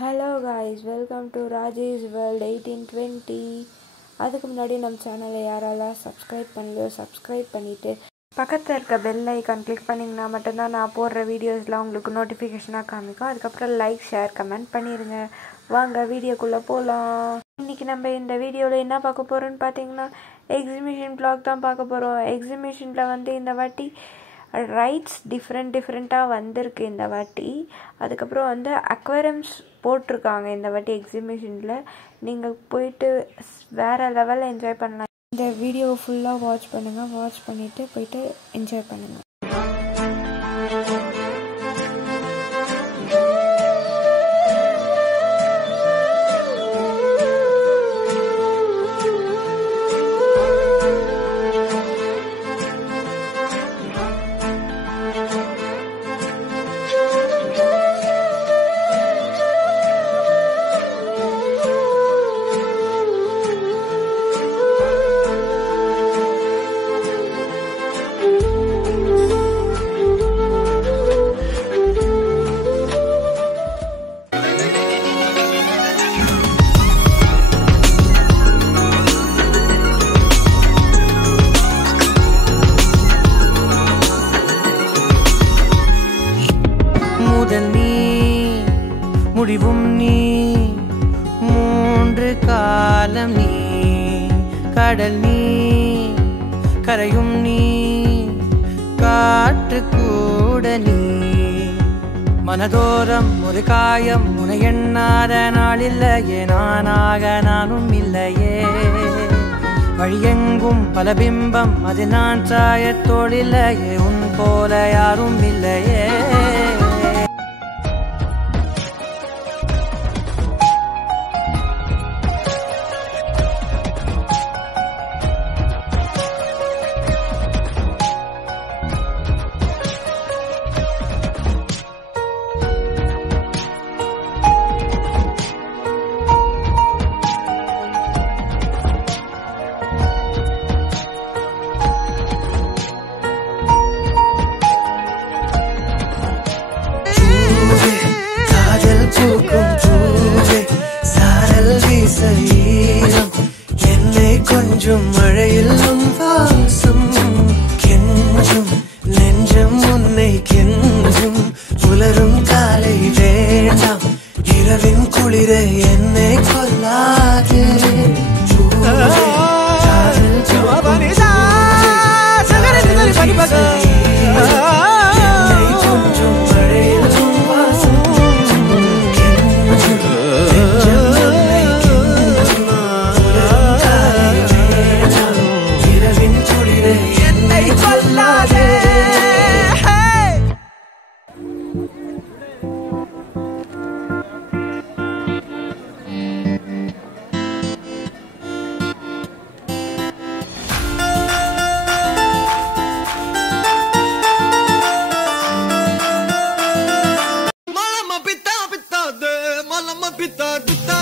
Hello guys, welcome to Rajesh World 1820. அதுக்கு முன்னாடி நம்ம சேனலை யாரெல்லாம் சப்ஸ்கிரைப் பண்ணலையோ சப்ஸ்கிரைப் பண்ணிவிட்டு பக்கத்தில் இருக்க பெல் ஐக்கான் கிளிக் பண்ணிங்கன்னா மட்டும்தான் நான் போடுற வீடியோஸ்லாம் உங்களுக்கு நோட்டிஃபிகேஷனாக காமிக்கும். அதுக்கப்புறம் லைக் ஷேர் கமெண்ட் பண்ணிடுங்க. வாங்க வீடியோக்குள்ளே போகலாம். இன்றைக்கி நம்ம இந்த வீடியோவில் என்ன பார்க்க போகிறோன்னு பார்த்தீங்கன்னா எக்ஸிபிஷன் ப்ளாக் தான் பார்க்க போகிறோம். எக்ஸிபிஷனில் இந்த வாட்டி ரைட்ஸ் டிஃப்ரெண்ட்டாக வந்திருக்கு இந்த வாட்டி. அதுக்கப்புறம் அக்வேரியம்ஸ் போட்டிருக்காங்க இந்த வாட்டி எக்ஸிபிஷனில். நீங்கள் போயிட்டு வேறு லெவலில் என்ஜாய் பண்ணலாம். இந்த வீடியோ ஃபுல்லாக வாட்ச் பண்ணுங்கள். வாட்ச் பண்ணிவிட்டு போயிட்டு என்ஜாய் பண்ணுங்கள். முடிவும் நீ, மூன்று காலம் நீ, கடல் நீ, கரையும் நீ, காற்று கூட நீ. மனதோரம் ஒரு காயம், உனை எண்ணாத நாள் இல்லையே, நானாக நானும் இல்லையே. வழியெங்கும் பல பிம்பம், அது நான் சாயத்தோடில்லையே, உன் போல யாரும் இல்லையே. என்னை கொஞ்சம் மழையில் வாசம் கெஞ்சும் நெஞ்சம் உன்னை கெஞ்சும். புலரும் காலை வேண்டாம், இரவின் குளிர என்னை கொல்லாது. Pita, pita,